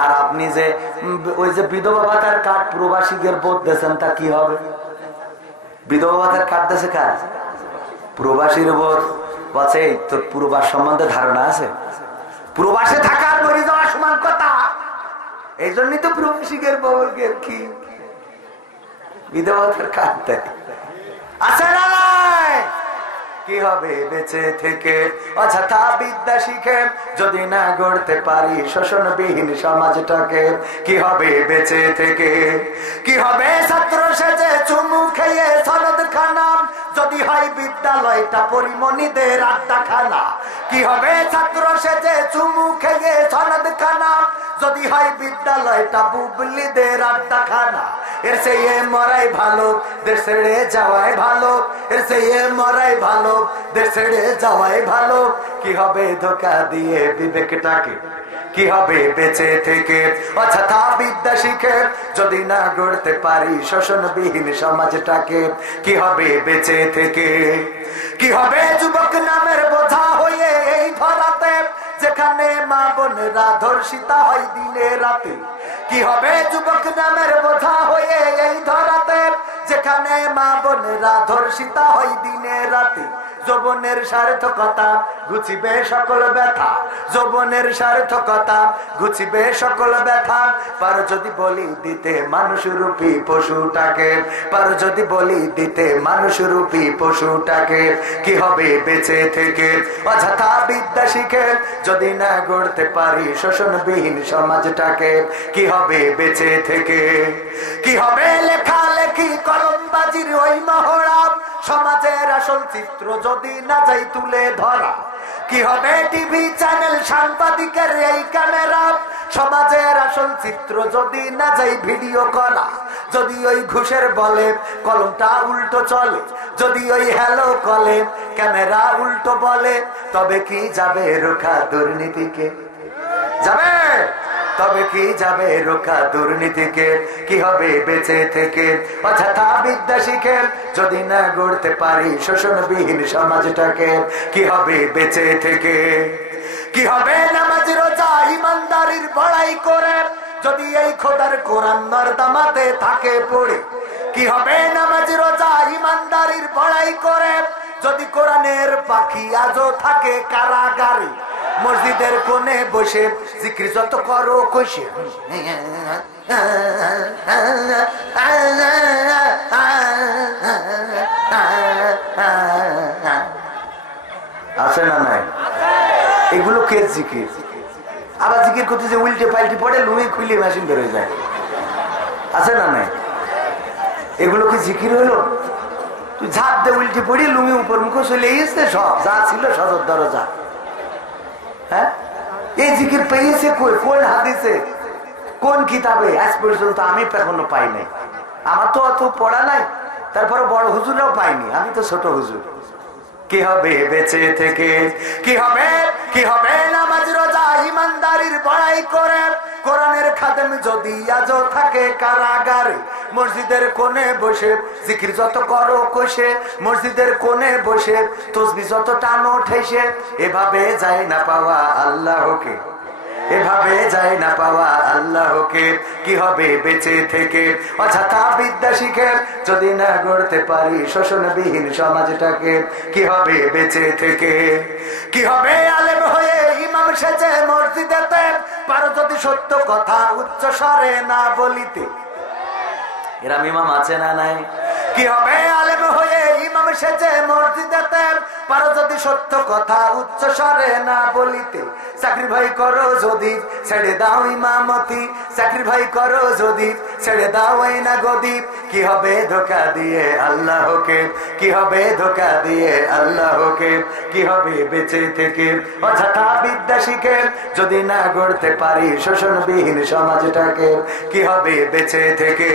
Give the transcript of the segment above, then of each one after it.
আর আপনি যে ওই যে বিধবা ভাতার কার্ড প্রবাসীদের বোধ দিয়েছেন, তা কি হবে? বিধবা ভাতার কার্ড দিয়েছে কার? প্রবাসীর বোধ। বলছে তোর প্রবাস সম্বন্ধে ধারণা আছে? প্রবাসে থাকার মরে যাওয়া সমান কথা। এই জন্যই তো প্রবাসীদের বউকে কি বিধবা ভাতার কার্ড দেয়। আছে না নাই? কি হবে বেঁচে থেকে অযথা বিদ্যা শিখে যদি না গড়তে পারি শোষণবিহীন সমাজটাকে? কি হবে বেঁচে থেকে? কি হবে ছাত্র সেজে চুমু খেয়ে সনদ খানা যদি হয় বিদ্যালয়টা পরিমণিদের আড্ডাখানা? কি হবে ছাত্র সেজে চুমু খেয়ে সনদ খানা যদি হয় বিদ্যালয়টা বুবলিদের আড্ডাখানা? এর চেয়ে মরাই ভালো দেশ ছেড়ে যাওয়াই ভালো, এর চেয়ে মরাই ভালো দেশ ছেড়ে যাওয়াই ভালো। কি হবে ধোঁকা দিয়ে বিবেকটাকে? কি হবে বেঁচে থেকে অযথা বিদ্যা শিখে যদি না গড়তে পারি শোষণবিহীন সমাজটাকে? কি হবে বেঁচে থেকে? কি হবে যুবক নামের বোঝা হয়ে এই ধরাতে যেখানে মা বোনেরা ধর্ষিতা হয় দিনে রাতে? কি হবে যুবক নামের বোঝা হয়ে এই ধরাতে যেখানে মা বোনেরা ধর্ষিতা হয় দিনে রাতে? যৌবনের সার্থকতা ঘুচিবে সকল ব্যথা, যৌবনের সার্থকতা ঘুচিবে সকল ব্যথা। পার যদি বলি দিতে মানুষরূপী পশুটাকে, পার যদি বলি দিতে মানুষরূপী পশুটাকে? কি হবে বেঁচে থেকে অযথা বিদ্যা শিখে যদি না গড়তে পারি শোষণবিহীন সমাজটাকে? কি হবে বেঁচে থেকে? কি হবে লেখালেখি কলমবাজির ওই মহড়া সমাজের আসল চিত্র যদি না যাই তুলে ধরা? কি হবে টিভি চ্যানেল সাংবাদিকের এই ক্যামেরা সমাজের আসল চিত্র যদি না যাই ভিডিও করা? যদি ওই ঘুষের বলে কলমটা উল্টো চলে, যদি ওই হ্যালো কলে ক্যামেরা উল্টো বলে, তবে কি যাবে রোখা দুর্নীতিকে? যাবে? তবে কি যাবে রোখা দুর্নীতিকে? কি হবে বেঁচে থেকে অযথা বিদ্যা শিখে যদি না গড়তে পারি শোষণবিহীন সমাজটাকে? কি হবে বেঁচে থেকে? কি হবে নামাজ রোজা ইমানদারির বড়াই করে যদি এই খোদার কোরআন নর্দমাতে থাকে পড়ে? কি হবে নামাজ রোজা ইমানদারির বড়াই করে যদি কোরআনের পাখি আজও থাকে কারাগারে? মসজিদের কোণে বসে জিকির যত করো কইসে আছে না নাই? এগুলো কে জিকির? আবার জিকির করতে যে উল্টে পাল্টি পড়ে লুই খুলে মেশিন বের হয়ে যায়। আছে না নাই? এগুলো কি জিকির হলো? তুই ঝাঁপ দে উল্টে পড়ি লুঙ্গি উপর মুখে চলে গেছে, সব যা ছিল সদর দরজা। হ্যাঁ, এই জিকির পেয়েছে কই? কোন হাদিসে, কোন কিতাবে? আজ পর্যন্ত আমি এখনো পাই নাই। আমার তো অত পড়া নাই, তারপরে বড় হুজুররাও পাইনি, আমি তো ছোট হুজুর। কি হবে বেঁচে থেকে? কি হবে? কি হবে নামাজ রোজা ইমানদারির বড়াই করে কোরআনের খাদেম যদি আজও থাকে কারাগারে? মসজিদের কোণে বসে জিকির যত করো কষে, মসজিদের কোণে বসে তসবিহ যত টানো ঠেসে, এভাবে যায় না পাওয়া আল্লাহকে, এভাবে যায় না পাওয়া আল্লাহকে। কি হবে বেঁচে থেকে অযথা বিদ্যা শিখে যদি না গড়তে পারি শোষণবিহীন সমাজটাকে? কি হবে বেঁচে থেকে? কি হবে আলেম হয়ে ইমাম সেজে মসজিদেতে পারো যদি সত্য কথা উচ্চ স্বরে না বলিতে? এরম ইমাম আছে না নাই? কি হবে আলেম হয়ে ইমাম সেজে মসজিদেতে পারো যদি সত্য কথা উচ্চ স্বরে না বলিতে? চাকরি ভাই করো যদি ছেড়ে দাও ইমামতি, চাকরি ভাই করো যদি ছেড়ে দাও এই না গদি। কি হবে ধোঁকা দিয়ে আল্লাহকে? কি হবে ধোঁকা দিয়ে আল্লাহকে? কি হবে বেঁচে থেকে অযথা বিদ্যা শিখে যদি না গড়তে পারি শোষণবিহীন সমাজটাকে? কি হবে বেঁচে থেকে?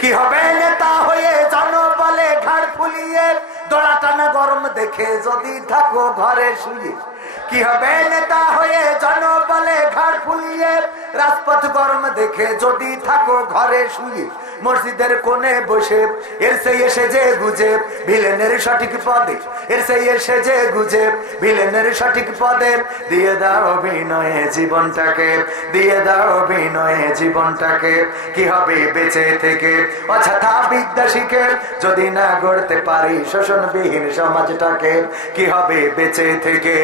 কি হবে নেতা হয়ে জনবলে ঘাড় ফুলিয়ে দড়া টানা গরম দেখে যদি থাকো ঘরে শুয়ে? কি হবে নেতা হয়ে জনবলে ঘাড় ফুলিয়ে রাজপথ গরম দেখে যদি থাকো ঘরে শুয়ে? মসজিদের কোণে বসে এর সেই এসে যে গুজে ভিলেনের সঠিক পদে, এর সেই এসে যে গুজে ভিলেনের সঠিক পদে। দিয়ে দাও বিনয়ে জীবনটাকে, দিয়ে দাও বিনয়ে জীবনটাকে। কি হবে বেঁচে থেকে অযথা বিদ্যা শিখে যদি না গড়তে পারি শোষণবিহীন সমাজটাকে? কি হবে বেঁচে থেকে?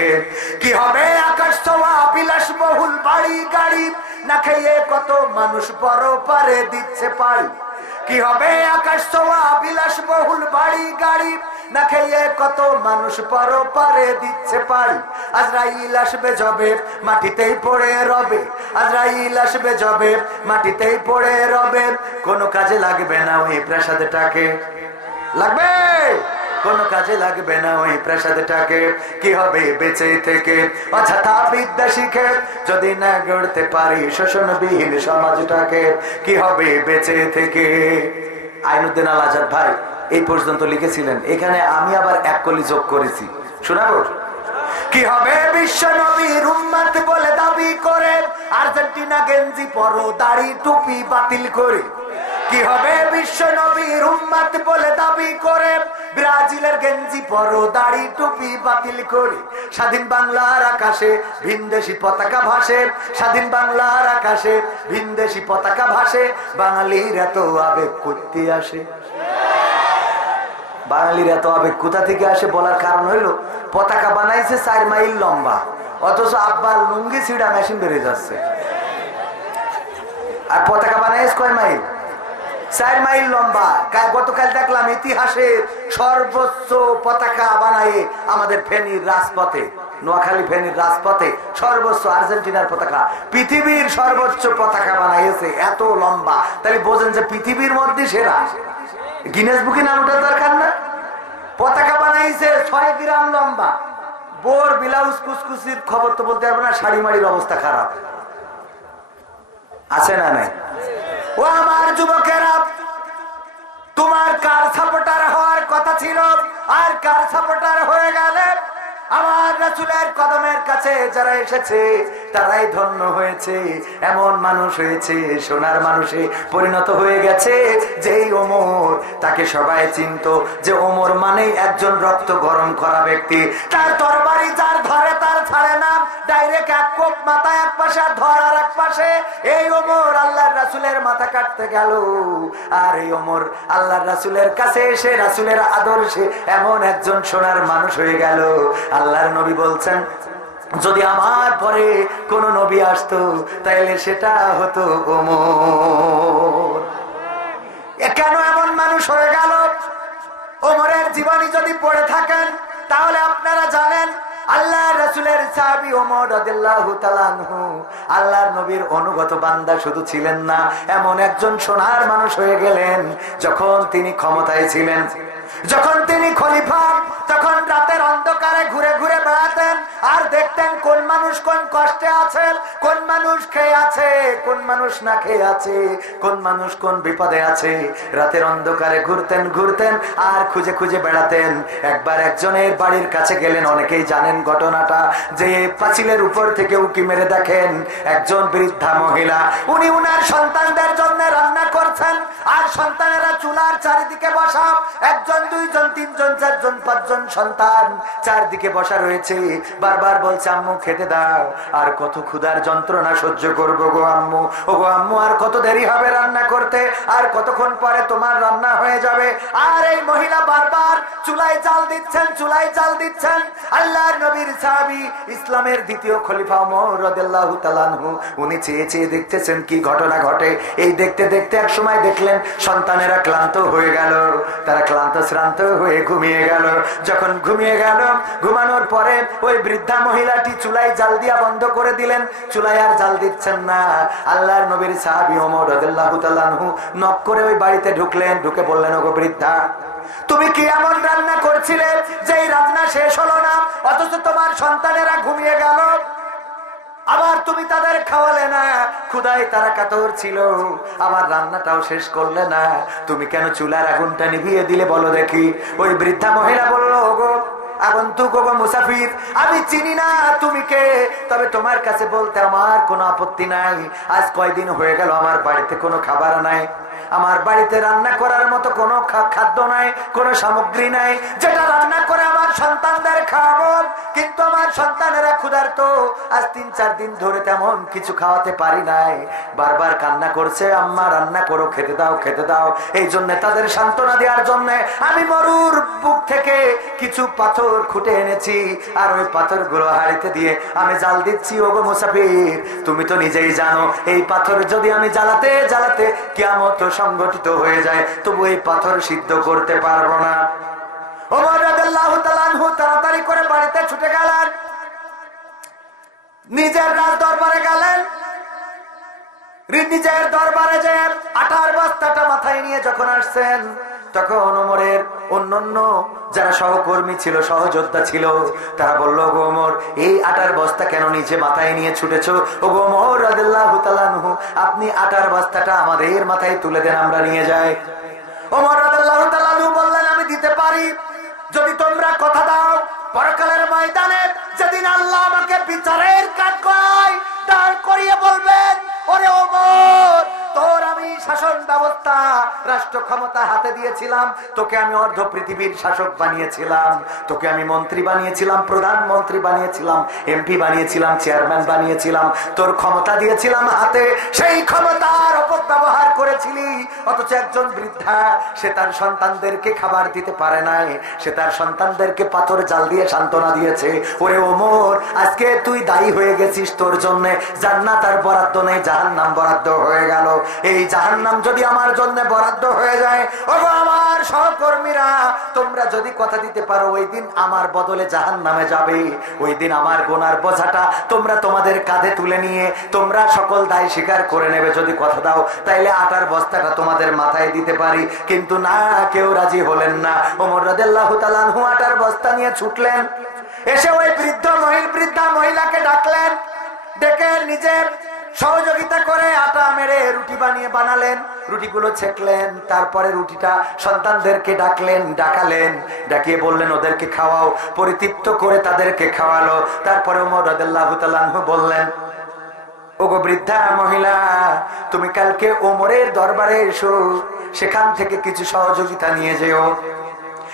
কি হবে আকাশ ছোঁয়া বিলাসবহুল বাড়ি গাড়ি না খেয়ে কত মানুষ পরপারে দিচ্ছে পাড়ি? কি হবে আকাশ ছোঁয়া বিলাসবহুল বাড়ি গাড়ি না খেয়ে কত মানুষ পরপারে দিচ্ছে পাড়ি? আজরাইল আসবে যবে মাটিতেই পড়ে রবে, আজরাইল আসবে যবে মাটিতেই পড়ে রবে। কোনো কাজে লাগবে না ওই প্রাসাদটাকে, লাগবে কোনো কাজে লাগবে না ওই প্রাসাদটাকে। কি হবে বেঁচে থেকে অযথা বিদ্যা শিখে যদি না গড়তে পারি শোষণবিহীন সমাজটাকে? কি হবে বেঁচে থেকে? আইনুদ্দিন আল আজাদ ভাই এই পর্যন্ত লিখেছিলেন, এখানে আমি আবার এক কলি যোগ করেছি, শোনাবো? কি হবে বিশ্ব নবীর উম্মত বলে দাবি করে আর্জেন্টিনা গেঞ্জি পরো দাড়ি টুপি বাতিল করে? কি হবে বিশ্ব নবীর উম্মত বলে দাবি করে ব্রাজিলের গেঞ্জি পরো দাড়ি টুপি বাতিল করে? স্বাধীন বাংলার আকাশে ভিনদেশি পতাকা ভাসে, স্বাধীন বাংলার আকাশে ভিনদেশি পতাকা ভাসে। বাঙালির এত আবেগ করতে আসে, বাঙালির এত আবেগ কোথা থেকে আসে বলার কারণ হইলো পতাকা বানাইছে 4 মাইল লম্বা, অথচ আব্বার লুঙ্গি ছিঁড়া মেশিন বেরিয়ে যাচ্ছে। আর পতাকা বানাইছে কয় মাইল? 4 মাইল লম্বা। গতকাল দেখলাম ইতিহাসের সর্বোচ্চ পতাকা বানায় আমাদের ফেনীর রাজপথে, নোয়াখালী ফেনীর রাজপথে সর্বোচ্চ আর্জেন্টিনার পতাকা, পৃথিবীর সর্বোচ্চ পতাকা বানাইছে এত লম্বা। তাহলে বোঝেন যে পৃথিবীর মধ্যে সেরা। গিনেস বুকে নাম ওঠার দরকার না? পতাকা বানাইছে 6 গ্রাম লম্বা। বোর ব্লাউজ কুচকুচির খবর তো বলতে পারবো না, শাড়ি মাড়ির অবস্থা খারাপ আছে না নাই? ও আমার যুবকেরা, তোমার কার সাপোর্টার হওয়ার কথা ছিল আর কার সাপোর্টার হয়ে গেলে? আমার রাসূলের কদমের কাছে যারা এসেছে তারাই ধন্য হয়েছে। এমন মানুষ হয়েছে, সোনার মানুষে পরিণত হয়ে গেছে। যেই ওমর, তাকে সবাই চিনতো যে ওমর মানেই একজন রক্ত গরম করা ব্যক্তি। তার তরবারি যার ধরে তার ছাড়ে না, ডাইরেক্ট এক কোপ মাথা এক পাশে ধর আর এক পাশে। এই ওমর আল্লাহর রাসূলের মাথা কাটতে গেল, আর এই ওমর আল্লাহর রাসূলের কাছে এসে রাসূলের আদর্শে এমন একজন সোনার মানুষ হয়ে গেল। আল্লাহর নবী বলছেন, যদি আমার পরে কোন নবী আসতো তাইলে সেটা হতো ওমর। কেন এমন মানুষ হয়ে গেল? ওমরের জীবনী যদি পড়ে থাকেন তাহলে আপনারা জানেন আল্লাহর রাসূলের সাহাবী ওমর রাদিয়াল্লাহু তাআলা আনহু আল্লাহর নবীর অনুগত বান্দা শুধু ছিলেন না, এমন একজন সোনার মানুষ হয়ে গেলেন যখন তিনি ক্ষমতায় ছিলেন, যখন তিনি খলিফা, তখন রাতের অন্ধকারে ঘুরে ঘুরে বেড়াতেন আর দেখতেন কোন মানুষ কোন কষ্টে আছে, কোন মানুষ খেয়ে আছে, কোন মানুষ না খেয়ে আছে, কোন মানুষ কোন বিপদে আছে। রাতের অন্ধকারে ঘুরতেন ঘুরতেন আর খুঁজে খুঁজে বেড়াতেন। একবার একজনের বাড়ির কাছে গেলেন, অনেকেই জানেন ঘটনাটা, যে পাঁচিলের উপর থেকে উকি মেরে দেখেন একজন বৃদ্ধা মহিলা, উনি উনার সন্তানদের জন্য রান্না করছেন আর সন্তানেরা চুলার চারিদিকে বসা, একজন দুইজন তিনজন চারজন পাঁচজন সন্তান চারদিকে বসা রয়েছে। বারবার বলছে, আম্মু খেতে দাও, আর কত ক্ষুধার যন্ত্রণা সহ্য করবো গো আম্মু, ও গো আম্মু আর কত দেরি হবে রান্না করতে, আর কতক্ষণ পরে তোমার রান্না হয়ে যাবে। আর এই মহিলা বারবার চুলায় জাল দিচ্ছেন, চুলায় জাল দিচ্ছেন। আল্লাহর নবীর সাহাবী, ইসলামের দ্বিতীয় খলিফা ওমর রাদিয়াল্লাহু তাআলা আনহু, উনি চেয়ে চেয়ে দেখতেছেন কি ঘটনা ঘটে। এই দেখতে দেখতে এক সময় দেখলেন সন্তানেরা ক্লান্ত হয়ে গেল, তারা ক্লান্ত শ্রান্ত হয়ে ঘুমিয়ে গেল। যখন ঘুমিয়ে গেল, ঘুমানোর পরে ওই বৃদ্ধা মহিলাটি চুলায় জাল দিয়া বন্ধ করে দিলেন, চুলায় আর জাল দিচ্ছেন না। আল্লাহর নবীর সাহাবী ওমর রাদিয়াল্লাহু তাআলা আনহু নক করে ওই বাড়িতে ঢুকলেন, ঢুকে বললেন, ওগো বৃদ্ধা, তুমি কি এমন রান্না করছিলে যে এই রান্না শেষ হলো না, অথচ তোমার সন্তানেরা ঘুমিয়ে গেল, আবার তুমি তাদের খাওয়ালে না, ক্ষুধায় তারা কাতর ছিল, আবার রান্নাটাও শেষ করলে না, তুমি কেন চুলার আগুনটা নিভিয়ে দিলে বলো দেখি? ওই বৃদ্ধা মহিলা বলল, ওগো আগন্তুক, ওগো মুসাফির, আমি চিনি না তুমি কে, তবে তোমার কাছে বলতে আমার কোনো আপত্তি নাই। আজ কয়দিন হয়ে গেল আমার বাড়িতে কোনো খাবার নাই, আমার বাড়িতে রান্না করার মতো কোনো খাদ্য নাই, কোনো সামগ্রী নাই যেটা রান্না করে আমার সন্তানদের খাওয়াবো, কিন্তু আমার সন্তানেরা ক্ষুধার্ত। আজ 3-4 দিন ধরে তেমন কিছু খাওয়াতে পারি নাই। বারবার কান্না করছে, আম্মা রান্না করো, খেতে দাও, খেতে দাও। এই জন্য তাদের সান্ত্বনা দেওয়ার জন্য আমি মরুর বুক থেকে কিছু পাথর খুঁটে এনেছি, আর ওই পাথরগুলো হাড়িতে দিয়ে আমি জাল দিচ্ছি। ওগো মুসাফির, তুমি তো নিজেই জানো এই পাথর যদি আমি জ্বালাতে জ্বালাতে কিয়ামত সংগঠিত হয়ে যায়, তবু এই পাথর সিদ্ধ করতে পারবো না। ওমর রাদিয়াল্লাহু তাআলা আনহু তাড়াতাড়ি করে বাড়িতে ছুটে গেলেন, নিজের রাজ দরবারে গেলেন। নিজের দরবারে যে আটার বস্তাটা মাথায় নিয়ে যখন আসছেন, তখন ওমরের অন্যান্য যারা সহকর্মী ছিল, সহযোদ্ধা ছিল, তারা বলল, ওগো ওমর, এই আটার বস্তা কেন নিচে মাথায় নিয়ে ছুটেছো? ওগো ওমর রাদিয়াল্লাহু তাআলা আনহু, আপনি আটার বস্তাটা আমাদের মাথায় তুলে দেন, আমরা নিয়ে যাই। ওমর রাদিয়াল্লাহু তাআলা আনহু বললেন, আমি দিতে পারি যদি তোমরা কথা দাও পরকালের ময়দানে যেদিন আল্লাহ আমাকে বিচারের কাঠগড়ায় দাঁড় করিয়ে বলবেন, ওরে ওমর, তোর আমি শাসন ব্যবস্থা, রাষ্ট্র ক্ষমতা হাতে দিয়েছিলাম, তোকে আমি অর্ধ পৃথিবীর শাসক বানিয়েছিলাম, তোকে আমি মন্ত্রী বানিয়েছিলাম, প্রধানমন্ত্রী বানিয়েছিলাম, এমপি বানিয়েছিলাম, চেয়ারম্যান বানিয়েছিলাম, তোর ক্ষমতা দিয়েছিলাম হাতে, সেই ক্ষমতার অপব্যবহার করেছিলি। অথচ একজন বৃদ্ধা, সে তার সন্তানদেরকে খাবার দিতে পারে নাই, সে তার সন্তানদেরকে পাথর জাল দিয়ে সান্ত্বনা দিয়েছে। ওরে ওমর, আজকে তুই দায়ী হয়ে গেছিস, তোর জন্য জান্নাত আর বরাদ্দ নেই, জাহান্নাম বরাদ্দ হয়ে গেল। এই জাহান্নাম যদি আমার জন্য বরাদ্দ হয়ে যায়, ওগো আমার সহকর্মীরা, তোমরা যদি কথা দিতে পারো ওই দিন আমার বদলে জাহান্নামে যাবে, ওই দিন আমার গুনার বোঝাটা তোমরা তোমাদের কাঁধে তুলে নিয়ে তোমরা সকল দায় স্বীকার করে নেবে। যদি কথা দাও তাইলে আটার বস্তাটা তোমাদের মাথায় দিতে পারি। কিন্তু না, কেউ রাজি হলেন না। ওমর রাদিয়াল্লাহু তাআলা আনহু আটার বস্তা নিয়ে ছুটলেন, এসে ওই বৃদ্ধা মহিলাকে ডাকলেন, ডেকে নিজের সহযোগিতা করে আটা মেরে রুটি বানালেন, রুটিগুলো ছেকলেন, তারপরে রুটিটা সন্তানদেরকে ডাকালেন, ডাকিয়ে বললেন, ওদেরকে খাওয়াও। পরিতৃপ্ত করে তাদেরকে খাওয়ালো। তারপরে ওমর রাদিয়াল্লাহু তাআলা আনহু বললেন, ওগো বৃদ্ধা মহিলা, তুমি কালকে ওমরের দরবারে এসো, সেখান থেকে কিছু সহযোগিতা নিয়ে যেও।